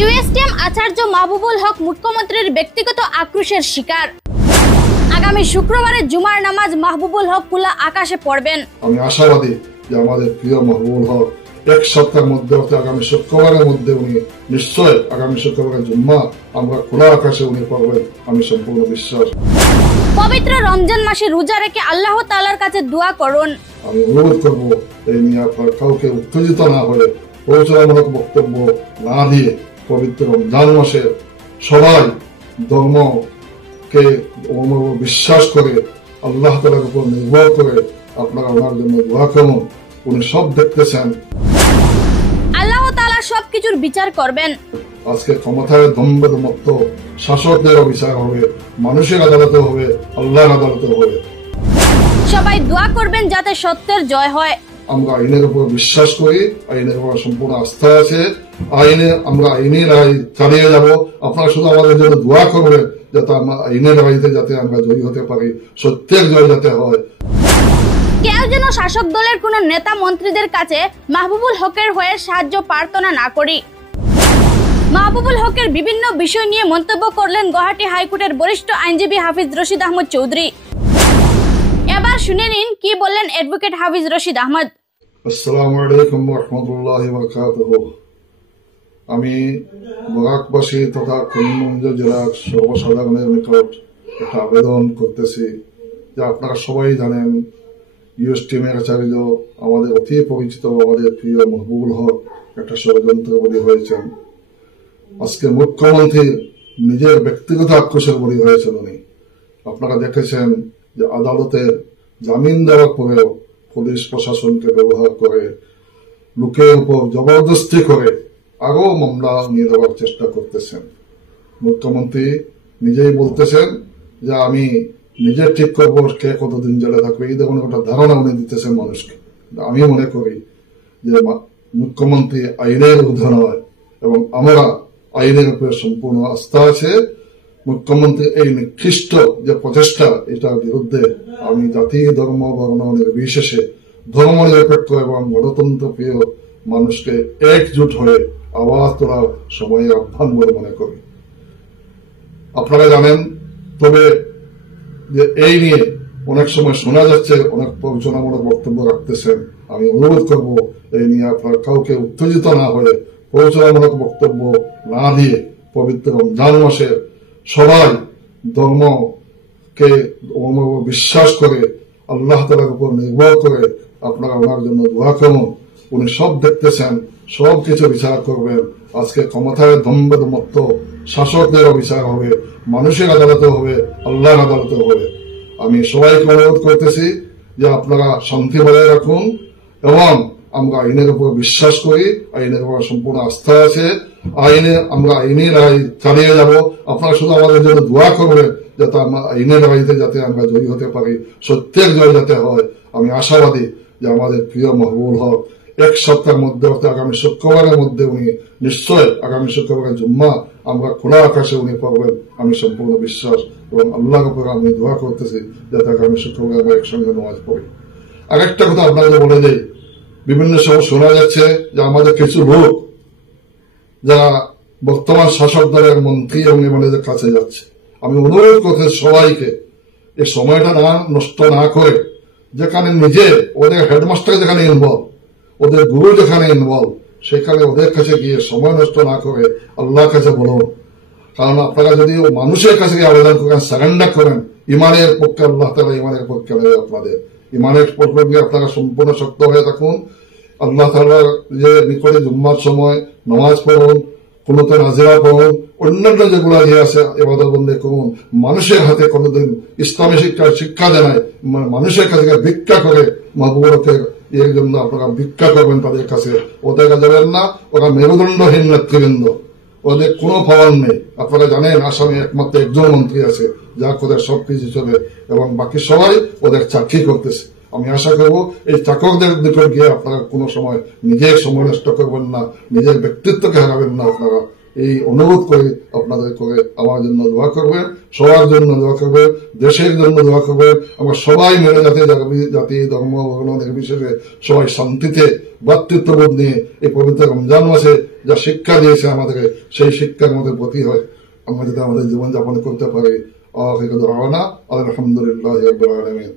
USTM আচার্য মাহবুবুল হক মুখ্যমন্ত্রীর ব্যক্তিগত আক্রোশের শিকার। আগামী শুক্রবারে জুমার নামাজ মাহবুবুল হক খোলা আকাশে পড়বেন। আমি আশাবাদী যে আমাদের প্রিয় মাহবুবুল হক এক সপ্তাহের মধ্যে আগামী শুক্রবারের মধ্যে উনি নিশ্চয় আগামী শুক্রবারের জুম্মা আমরা খোলা আকাশে উনি পড়বেন, আমি সম্পূর্ণ বিশ্বাস। পবিত্র রমজান মাসে রোজা রেখে আল্লাহ তাআলার কাছে দোয়া করুন। আমি অনুরোধ করব এই নিয়ে আপনার কাউকে উত্তেজিত না হয়ে প্রচারণামূলক বক্তব্য না দিয়ে পবিত্র রমজান মাসে সবাই ধর্মকে বিশ্বাস করে আল্লাহ তাআলার উপর নির্ভর করে আপনারা ওনার জন্য দোয়া করুন। উনি সব দেখতেছেন, আল্লাহ তাআলা সবকিছুর বিচার করবেন। আজকে ক্ষমতায় দম্ভের মতো শাসকদের বিচার হবে, মানুষের আদালতে হবে, আল্লাহর আদালতে হবে। সবাই দোয়া করবেন যাতে সত্যের জয় হয়। আমরা আইনের উপর বিশ্বাস করি, আইনের উপর সম্পূর্ণ আস্থা আছে, আমরা আইনের রায় চালিয়ে যাব। আপনারা শুধু আমাদের জন্য দোয়া করবেন যাতে আমরা আইনের রায়তে যাতে আমরা জয়ী হতে পারি, সত্যের জয় যাতে হয়। কেউ যেন শাসক দলের কোন নেতা মন্ত্রীদের কাছে মাহবুবুল হকের হয়ে সাহায্য প্রার্থনা না করি। মাহবুবুল হকের বিভিন্ন বিষয় নিয়ে মন্তব্য করলেন গুয়াহাটি হাইকোর্টের বরিষ্ঠ আইনজীবী হাফিজ রশিদ আহমদ চৌধুরী। এবার শুনে নিন কি বললেন অ্যাডভোকেট হাফিজ রশিদ আহমদ। আসসালামু আলাইকুম ওয়া রাহমাতুল্লাহি ওয়া বারাকাতুহু। আমি বরাকবাসী তথা করিমগঞ্জ জেলার সর্বসাধারণের নিকট একটা আবেদন করতেছি যে আপনারা সবাই জানেন ইউএসটিএমের আচার্য আমাদের অতি পরিচিত আমাদের প্রিয় মাহবুবুল হক একটা ষড়যন্ত্র বলি হয়েছেন। আজকে মুখ্যমন্ত্রী নিজের ব্যক্তিগত আক্রোশের বলি হয়েছেন উনি। আপনারা দেখেছেন যে আদালতের জামিন দেওয়ার পরেও পুলিশ প্রশাসনকে ব্যবহার করে লোকের উপর জবরদস্তি করে আরো মামলা নিয়ে দেওয়ার চেষ্টা করতেছেন। মুখ্যমন্ত্রী নিজেই বলতেছেন যে আমি নিজে ঠিক করবো কে কতদিন জেলে থাকবে, এই ধরনের একটা ধারণা উনি দিতেছেন মানুষকে। আমি মনে করি যে মুখ্যমন্ত্রী আইনের ঊর্ধ্বে নয় এবং আমরা আইনের উপরে সম্পূর্ণ আস্থা আছে। মুখ্যমন্ত্রী এই নিকৃষ্ট যে প্রচেষ্টা এটার বিরুদ্ধে আমি জাতি ধর্ম বর্ণ নির্বিশেষে ধর্ম নিরপেক্ষ এবং গণতন্ত্র প্রিয় মানুষকে একজুট হয়ে আওয়াজ তোলার সময় আহ্বান বলে মনে করি। আপনারা জানেন, তবে যে এই নিয়ে অনেক সময় শোনা যাচ্ছে অনেক প্রবচনামূলক বক্তব্য রাখতেছেন। আমি অনুরোধ করব এই নিয়ে আপনার কাউকে উত্তেজিত না হয়ে প্রবচনামূলক বক্তব্য না দিয়ে পবিত্র রমজান মাসে সবাই ধর্মকে বিশ্বাস করে আল্লাহ তাআলার উপর নির্ভর করে আপনারা ওনার জন্য দোয়া করুন। উনি সব দেখতেছেন, সব কিছু বিচার করবেন। আজকে ক্ষমতায় দম্ভের মতো শাসকদের বিচার হবে, মানুষের আদালতে হবে, আল্লাহর আদালতে হবে। আমি সবাইকে অনুরোধ করতেছি যে আপনারা শান্তি বজায় রাখুন এবং আমরা আইনের উপর বিশ্বাস করি, আইনের উপর সম্পূর্ণ আস্থা আছে, আমরা আইনের রায় চালিয়ে যাব। আপনারা শুধু আমাদের জন্য দোয়া করবেন যাতে আমরা আইনের রায়তে যাতে আমরা জয়ী হতে পারি, সত্যের জয় যাতে হয়। আমি আশাবাদী যে আমাদের প্রিয় মাহবুবুল হক এক সপ্তাহের মধ্যে আগামী শুক্রবারের মধ্যে উনি নিশ্চয় আগামী শুক্রবারের জুম্মা আমরা খোলা আকাশে উনি পড়বেন, আমি সম্পূর্ণ বিশ্বাস এবং আল্লাহর উপর আমি দোয়া করতেছি যাতে আগামী শুক্রবার আমরা একসঙ্গে নামাজ পড়ি। আরেকটা কথা আপনাদের বলে যাই, বিভিন্ন সময় শোনা যাচ্ছে যে আমাদের কিছু লোক যারা বর্তমান শাসক দলের মন্ত্রী এবং এমএলএদের কাছে যাচ্ছে। আমি অনুরোধ করতে সবাইকে এই সময়টা নষ্ট না করে যেখানে নিজে ওদের হেডমাস্টার যেখানে ইনভলভ, ওদের গুরু যেখানে ইনভলভ, সেখানে ওদের কাছে গিয়ে সময় নষ্ট না করে আল্লাহর কাছে বলুন। কারণ আপনারা যদি মানুষের কাছে গিয়ে আবেদন করেন, সারেন্ডার করেন, ইমানের পক্ষে আল্লাহ তাআলা ইমানের পক্ষে নেবে আপনাদের। ইমানের পক্ষে গিয়ে আপনারা সম্পূর্ণ শক্ত হয়ে থাকুন। আল্লাহ তাআলার যে নিকটে জুম্মার সময় নামাজ পড়ুন, কোনতে নাজিরা পড়ুন, অন্যান্য যেগুলো আছে ইবাদত বন্দী করুন। মানুষের হাতে কোনোদিন ইসলামী শিক্ষা দেয়, মানুষের কাছে ভিক্ষা করে মাহবুবুলকে এর জন্য আপনারা ভিক্ষা করবেন তাদের কাছে। ওদের কাছে যাবেন না, ওরা মেরুদণ্ডহীন নেতৃবৃন্দ, ওদের কোনো পাওয়ার নেই। আপনারা জানেন আসামে একমাত্র একজন মন্ত্রী আছে যার ওদের সবকিছু চলে এবং বাকি সবাই ওদের চাকরি করতেছে। আমি আশা করব এই চাকরদের নিকট গিয়ে আপনারা কোনো সময় নিজের সময় নষ্ট করবেন না, নিজের ব্যক্তিত্বকে হারাবেন না। আপনারা এই অনুরোধ করে আপনাদের করে আমার জন্য দোয়া করবেন, সবার জন্য দোয়া করবেন, দেশের জন্য দোয়া করবেন। আমরা সবাই মিলে যাতে জাতি ধর্ম বর্ণ নির্বিশেষে সবাই শান্তিতে ভ্রাতৃত্ববোধ নিয়ে এই পবিত্র রমজান মাসে যা শিক্ষা দিয়েছে আমাদেরকে সেই শিক্ষার মধ্যে প্রতি হয় আমরা যদি আমাদের জীবনযাপন করতে পারি আলহামদুলিল্লাহ রাব্বিল আলামিন।